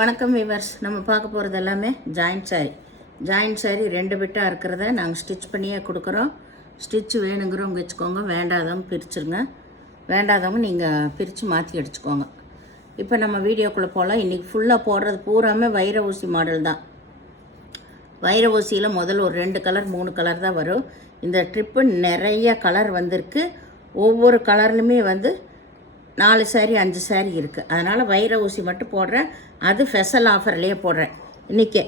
வணக்கம் வீவர்ஸ். நம்ம பார்க்க போகிறது எல்லாமே ஜாயிண்ட் சாரி 2 பிட்டாக இருக்கிறத நாங்கள் ஸ்டிச் பண்ணியே கொடுக்குறோம். ஸ்டிச் வேணுங்கிறவங்க வச்சுக்கோங்க, வேண்டாதவங்க பிரிச்சுருங்க. வேண்டாதவங்க நீங்கள் பிரித்து மாற்றி அடிச்சுக்கோங்க. இப்போ நம்ம வீடியோக்குள்ளே போகலாம். இன்றைக்கி ஃபுல்லாக போடுறது பூராமே வைர ஊசி மாடல் தான். வைர ஊசியில் முதல்ல ஒரு 2 கலர் 3 கலர் தான் வரும். இந்த ட்ரிப்பு நிறைய கலர் வந்திருக்கு. ஒவ்வொரு கலர்லையுமே 4 சாரி 5 சாரி இருக்குது. அதனால் வைர ஊசி மட்டும் போடுறேன். அது ஸ்பெஷல் ஆஃபர்லேயே போடுறேன். இன்றைக்கே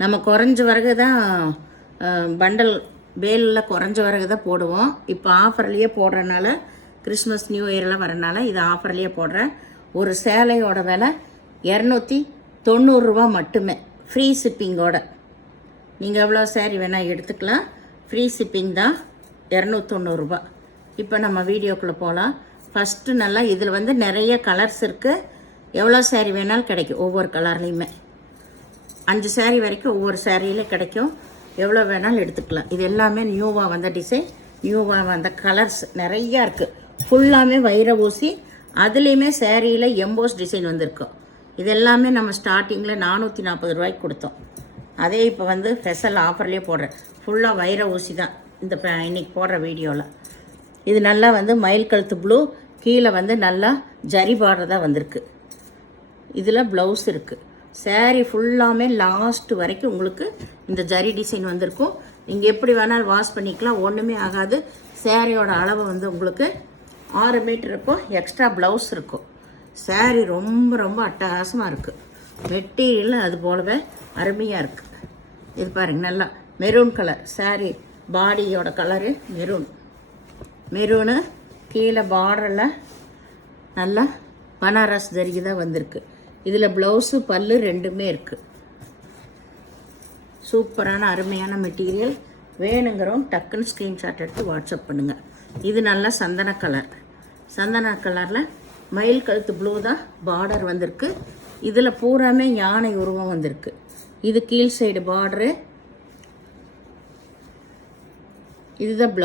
நம்ம குறைஞ்ச வரகு தான் பண்டல் வேலில் குறைஞ்ச வரகு தான் போடுவோம். இப்போ ஆஃபர்லேயே போடுறனால கிறிஸ்மஸ் நியூ இயர்லாம் வரனால இது ஆஃபர்லேயே போடுறேன். ஒரு சேலையோட விலை 290 ரூபா மட்டுமே, ஃப்ரீ ஷிப்பிங்கோட. நீங்கள் எவ்வளோ சாரி வேணால் எடுத்துக்கலாம். ஃப்ரீ ஷிப்பிங் தான், 290 ரூபா. இப்போ நம்ம வீடியோக்குள்ளே போகலாம். ஃபஸ்ட்டு நல்லா இதில் நிறைய கலர்ஸ் இருக்குது. எவ்வளோ சாரி வேணாலும் கிடைக்கும். ஒவ்வொரு கலர்லேயுமே 5 சாரி வரைக்கும் ஒவ்வொரு சாரியிலே கிடைக்கும். எவ்வளோ வேணாலும் எடுத்துக்கலாம். இது எல்லாமே நியூவாக வந்த டிசைன், நியூவாக வந்த கலர்ஸ் நிறையா இருக்குது. ஃபுல்லாமே வைர ஊசி, அதுலேயுமே சாரியில் எம்போஸ் டிசைன் வந்திருக்கும். இது எல்லாமே நம்ம ஸ்டார்டிங்கில் 440 ரூபாய்க்கு கொடுத்தோம். அதே இப்போ ஸ்பெஷல் ஆஃபர்லேயே போடுறேன். ஃபுல்லாக வைர ஊசி தான் இந்த இன்றைக்கி போடுற வீடியோவில். இது நல்லா மயில் கழுத்து ப்ளூ, கீழே நல்லா ஜரி பார்டர் தான் வந்திருக்கு. இதில் ப்ளவுஸ் இருக்குது. சாரீ ஃபுல்லாமே லாஸ்ட் வரைக்கும் உங்களுக்கு இந்த ஜரி டிசைன் வந்திருக்கும். நீங்கள் எப்படி வேணாலும் வாஷ் பண்ணிக்கலாம், ஒன்றுமே ஆகாது. சாரியோட அளவு உங்களுக்கு 6 மீட்டர் இருக்கும். எக்ஸ்ட்ரா ப்ளவுஸ் இருக்கும். சாரீ ரொம்ப ரொம்ப அட்டகாசமாக இருக்குது. மெட்டீரியல் அது போலவே அருமையாக இருக்குது. இது பாருங்கள், நல்லா மெரூன் கலர் சாரீ. பாடியோட கலரு மெரூனு. கீழே பார்டரில் நல்லா பனாரஸ் ஜரிகை தான் வந்திருக்கு. இதில் ப்ளவுஸு பல்லு 2மே இருக்குது. சூப்பரான அருமையான மெட்டீரியல். வேணுங்கிறோம் டக்குன்னு ஸ்க்ரீன்ஷாட் எடுத்து வாட்ஸ்அப் பண்ணுங்கள். இது நல்லா சந்தன கலரில் மயில் கழுத்து ப்ளூ தான் பார்டர் வந்திருக்கு. இதில் பூராமே யானை உருவம் வந்திருக்கு. இது கீழ் சைடு பார்டரு. இதுதான்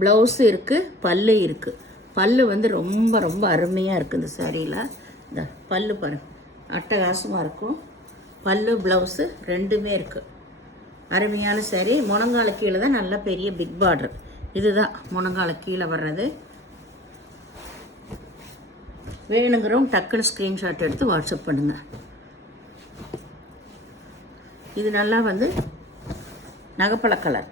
ப்ளவுஸு இருக்குது, பல்லு இருக்குது. பல்லு ரொம்ப ரொம்ப அருமையாக இருக்குது. இந்த சாரியில் இந்த பல்லு பாருங்கள், அட்டகாசமாக இருக்கும். பல்லு ப்ளவுஸு 2மே இருக்குது. அருமையான சாரி. முழங்கால கீழே தான் நல்ல பெரிய பிக் பார்டர். இதுதான் முழங்கால கீழே வர்றது. வேணுங்கிறவங்க டக்குன்னு ஸ்க்ரீன்ஷாட் எடுத்து வாட்ஸ்அப் பண்ணுங்கள். இது நல்லா நகைப்பழ கலர்.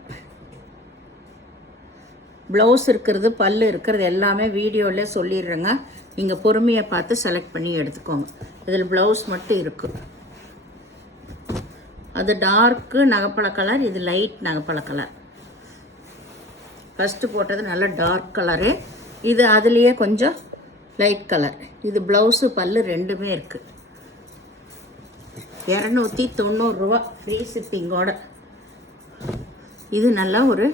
ப்ளவுஸ் இருக்கிறது, பல்லு இருக்கிறது எல்லாமே வீடியோவிலே சொல்லிடுறேங்க. நீங்கள் பொறுமையாக பார்த்து செலக்ட் பண்ணி எடுத்துக்கோங்க. இதில் ப்ளவுஸ் மட்டும் இருக்குது. அது டார்க்கு நகைப்பழ கலர், இது லைட் நகைப்பழ கலர். ஃபஸ்ட்டு போட்டது நல்ல டார்க் கலரு, இது அதுலேயே கொஞ்சம் லைட் கலர். இது ப்ளவுஸு பல்லு 2மே இருக்குது. 290 ரூபா, ஃப்ரீ ஷிப்பிங்கோட. இது நல்லா ஒரு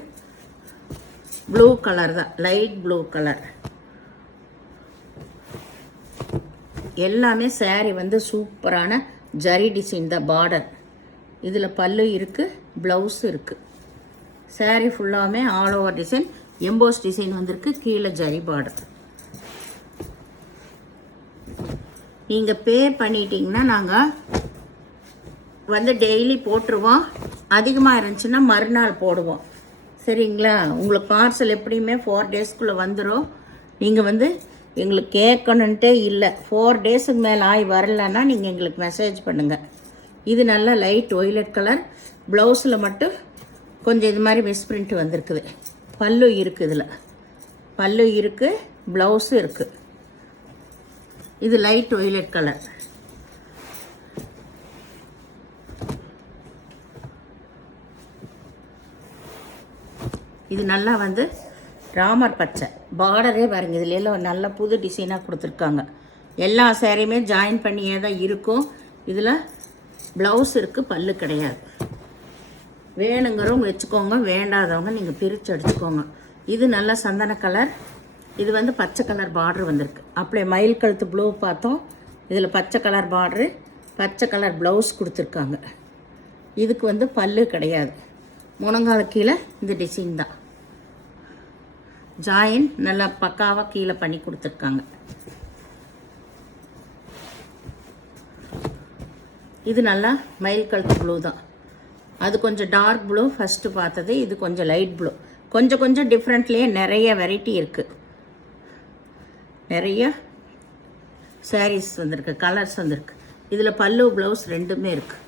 ப்ளூ கலர் தான், லைட் ப்ளூ கலர். எல்லாமே சாரி சூப்பரான ஜரி டிசைன் தான் பார்டர். இதில் பல்லு இருக்குது, ப்ளவுஸு இருக்குது. சாரி ஃபுல்லாமே all over design, EMBOSS design வந்திருக்கு. கீழே ஜரி பார்டர். நீங்கள் பே பண்ணிட்டீங்கன்னா நாங்கள் டெய்லி போட்டுருவோம். அதிகமாக இருந்துச்சுன்னா மறுநாள் போடுவோம். சரிங்களா? உங்களுக்கு பார்சல் எப்படியுமே 4 டேஸ்க்குள்ளே வந்துடும். நீங்கள் எங்களுக்கு கேட்கணுன்ட்டே இல்லை. 4 டேஸுக்கு மேலே ஆகி வரலன்னா நீங்கள் எங்களுக்கு மெசேஜ் பண்ணுங்கள். இது நல்லா லைட் ஒய்லட் கலர். ப்ளவுஸில் மட்டும் கொஞ்சம் இது மாதிரி மிஸ்பிரிண்ட் வந்திருக்குது. பல்லு இருக்குது, இதில் பல்லு இருக்குது, ப்ளவுஸு இருக்குது. இது லைட் ஒய்லட் கலர். இது நல்லா ராமர் பச்சை பார்டரே பாருங்க. இதில் எல்லாம் நல்ல புது டிசைனாக கொடுத்துருக்காங்க. எல்லா சாரியுமே ஜாயின் பண்ணியே தான் இருக்கும். இதில் ப்ளவுஸ் இருக்குது, பல்லு கிடையாது. வேணுங்கிறவங்க வச்சுக்கோங்க, வேண்டாதவங்க நீங்கள் பிரித்து அடிச்சுக்கோங்க. இது நல்ல சந்தன கலர். இது பச்சை கலர் பார்டர் வந்திருக்கு. அப்படியே மயில் கழுத்து ப்ளூ பார்த்தோம். இதில் பச்சை கலர் பார்டரு, பச்சை கலர் ப்ளவுஸ் கொடுத்துருக்காங்க. இதுக்கு பல்லு கிடையாது. முழங்கால கீழே இந்த டிசைன் தான். ஜாயின் நல்லா பக்காவாக கீழே பண்ணி கொடுத்துருக்காங்க. இது நல்லா மயில் கழுத்து ப்ளூ தான். அது கொஞ்சம் டார்க் ப்ளூ ஃபஸ்ட்டு பார்த்தது, இது கொஞ்சம் லைட் ப்ளூ. கொஞ்சம் கொஞ்சம் டிஃப்ரெண்ட்லேயே நிறைய வெரைட்டி இருக்குது. நிறைய சாரீஸ் வந்திருக்கு, கலர்ஸ் வந்திருக்கு. இதில் பல்லு ப்ளவுஸ் ரெண்டுமே இருக்குது.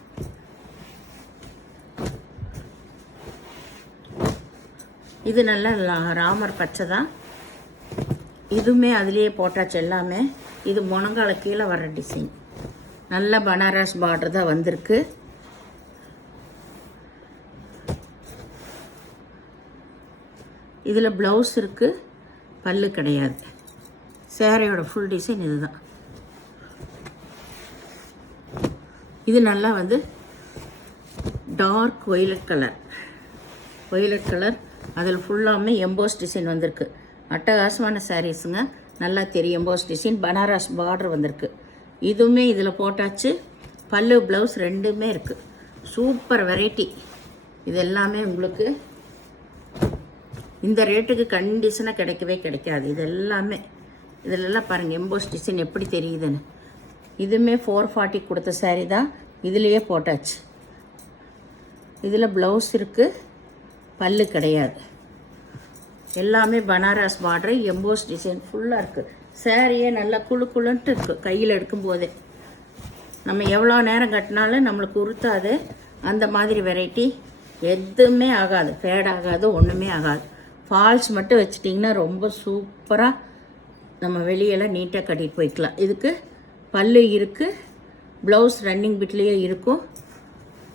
இது நல்லா ராமர் பச்சை தான். இதுவுமே அதுலேயே போட்டாச்சு எல்லாமே. இது முழங்கால கீழே வர்ற டிசைன். நல்ல பனாரஸ் பார்டர் தான் வந்திருக்கு. இதில் ப்ளவுஸ் இருக்குது, பல்லு கிடையாது. சேரையோட ஃபுல் டிசைன் இது தான். இது நல்லா வந்து dark violet colour. Violet colour அதில் ஃபுல்லாமே எம்போஸ் டிசைன் வந்திருக்கு. அட்டகாசமான சாரீஸுங்க. நல்லா தெரியும் எம்போஸ் டிசைன். பனாரஸ் பார்டர் வந்திருக்கு. இதுவுமே இதில் போட்டாச்சு. பல்லு ப்ளவுஸ் ரெண்டுமே இருக்குது. Super variety. இது எல்லாமே உங்களுக்கு இந்த ரேட்டுக்கு கண்டிஷனாக கிடைக்கவே கிடைக்காது. இது எல்லாமே இதிலெல்லாம் பாருங்கள் எம்போஸ் டிசைன் எப்படி தெரியுதுன்னு. இதுவுமே 440 கொடுத்த சாரீ தான். இதுலேயே போட்டாச்சு. இதில் ப்ளவுஸ் இருக்குது, பல்லு கிடையாது. எல்லாமே பனாரஸ் பார்டர் எம்போஸ் டிசைன் ஃபுல்லாக இருக்குது. சாரியே நல்லா குழு குழுன்ட்டு இருக்குது. கையில் எடுக்கும்போதே நம்ம எவ்வளோ நேரம் கட்டினாலும் நம்மளுக்கு உறுத்தாது. அந்த மாதிரி வெரைட்டி எதுவுமே ஆகாது, ஃபேட் ஆகாது, ஒன்றுமே ஆகாது. ஃபால்ஸ் மட்டும் வச்சிட்டிங்கன்னா ரொம்ப சூப்பராக நம்ம வெளியெல்லாம் நீட்டாக கட்டிட்டு போய்க்கலாம். இதுக்கு பல்லு இருக்குது, ப்ளவுஸ் ரன்னிங் பிட்லேயே இருக்கும்.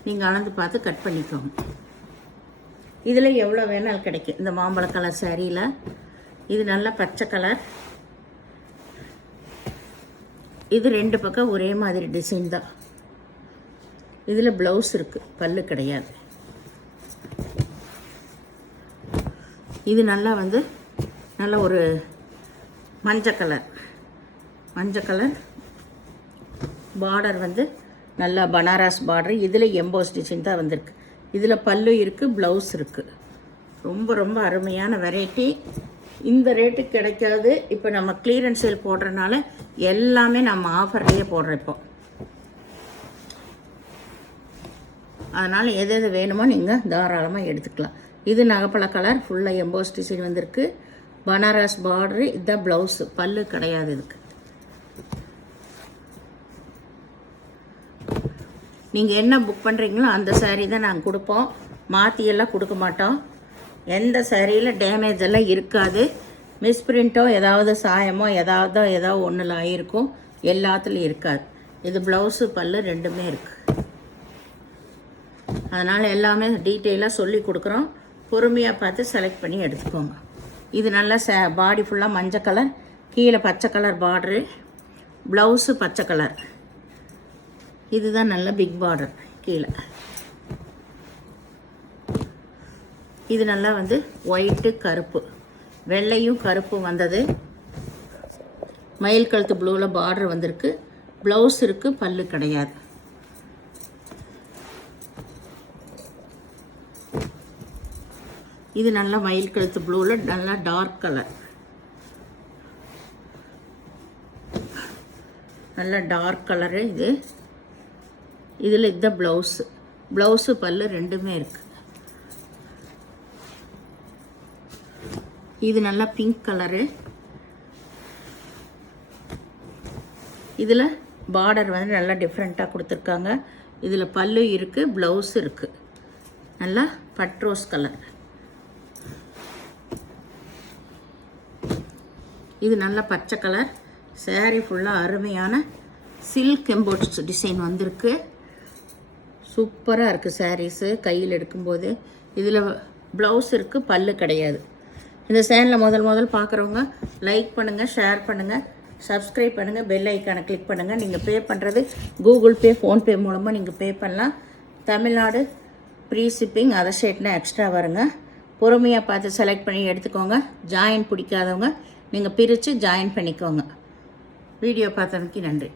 நீங்கள் அளந்து பார்த்து கட் பண்ணிக்கோங்க. இதில் எவ்வளோ வேணாலும் கிடைக்கும். இந்த மாம்பழ கலர் சாரியில் இது நல்ல பச்சை கலர். இது ரெண்டு பக்கம் ஒரே மாதிரி டிசைன் தான். இதில் ப்ளவுஸ் இருக்குது, பல்லு கிடையாது. இது நல்லா வந்து நல்ல ஒரு மஞ்சள் கலர் பார்டர் வந்து நல்லா பனாரஸ் பார்டர். இதில் எம்போஸ் டிசைன் தான் வந்திருக்கு. இதில் பல்லு இருக்குது, ப்ளவுஸ் இருக்குது. ரொம்ப ரொம்ப அருமையான வெரைட்டி. இந்த ரேட்டுக்கு கிடைக்காது. இப்போ நம்ம கிளியரன்ஸ் சேல் போடுறதுனால எல்லாமே நம்ம ஆஃபர்லேயே போடுறோம் இப்போ. அதனால் எது எது வேணுமோ நீங்கள் தாராளமாக எடுத்துக்கலாம். இது நகைப்பழ கலர், ஃபுல்லாக எம்போஸ் டிசைன் வந்திருக்கு. பனாரஸ் பார்டரு. இதுதான் ப்ளவுஸு, பல்லு கிடையாது இதுக்கு. நீங்கள் என்ன புக் பண்ணுறீங்களோ அந்த சாரீ தான் நாங்கள் கொடுப்போம். மாற்றியெல்லாம் கொடுக்க மாட்டோம். எந்த சாரியில் டேமேஜ் எல்லாம் இருக்காது. மிஸ்பிரிண்ட்டோ ஏதாவது சாயமோ ஏதோ ஒன்றில் ஆகிருக்கும், எல்லாத்துலேயும் இருக்காது. இது ப்ளவுஸு, பல்லு ரெண்டுமே இருக்குது. அதனால் எல்லாமே டீட்டெயிலாக சொல்லி கொடுக்குறோம். பொறுமையாக பார்த்து செலக்ட் பண்ணி எடுத்துக்கோங்க. இது நல்லா பாடி ஃபுல்லாக மஞ்சள் கலர், கீழே பச்சை கலர் பார்டரு, ப்ளவுஸு பச்சை கலர். இதுதான் நல்ல பிக் பார்டர் கீழே. இது நல்லா வந்து ஒயிட்டு கருப்பு, வெள்ளையும் கருப்பும் வந்தது. மயில் கழுத்து ப்ளூவில் பார்டர் வந்திருக்கு. ப்ளவுஸ் இருக்குது, பல்லு கிடையாது. இது நல்லா மயில் கழுத்து ப்ளூவில் நல்லா டார்க் கலர், நல்லா டார்க் கலரு இது. இதில் இதுதான் ப்ளவுஸு பல்லு ரெண்டுமே இருக்குது. இது நல்லா பிங்க் கலரு. இதில் பார்டர் வந்து நல்லா டிஃப்ரெண்ட்டாக கொடுத்துருக்காங்க. இதில் பல்லு இருக்குது, ப்ளவுஸ் இருக்குது. நல்லா பட்ரோஸ் கலர். இது நல்லா பச்சை கலர். சாரீ ஃபுல்லாக அருமையான சில்க் எம்போஸ் டிசைன் வந்திருக்கு. சூப்பராக இருக்குது சாரீஸு கையில் எடுக்கும்போது. இதில் ப்ளவுஸ் இருக்குது, பல்லு கிடையாது. இந்த சேனலை முதல் பார்க்குறவங்க லைக் பண்ணுங்கள், ஷேர் பண்ணுங்கள், சப்ஸ்கிரைப் பண்ணுங்கள், பெல் ஐக்கானை கிளிக் பண்ணுங்கள். நீங்கள் பே பண்ணுறது கூகுள் பே, ஃபோன்பே மூலமாக நீங்கள் பே பண்ணலாம். தமிழ்நாடு ப்ரீ ஷிப்பிங், அதர் ஸ்டேட்னா எக்ஸ்ட்ரா வருங்க. பொறுமையாக பார்த்து செலக்ட் பண்ணி எடுத்துக்கோங்க. ஜாயின் பிடிக்காதவங்க நீங்கள் பிரித்து ஜாயின் பண்ணிக்கோங்க. வீடியோ பார்த்ததுக்கு நன்றி.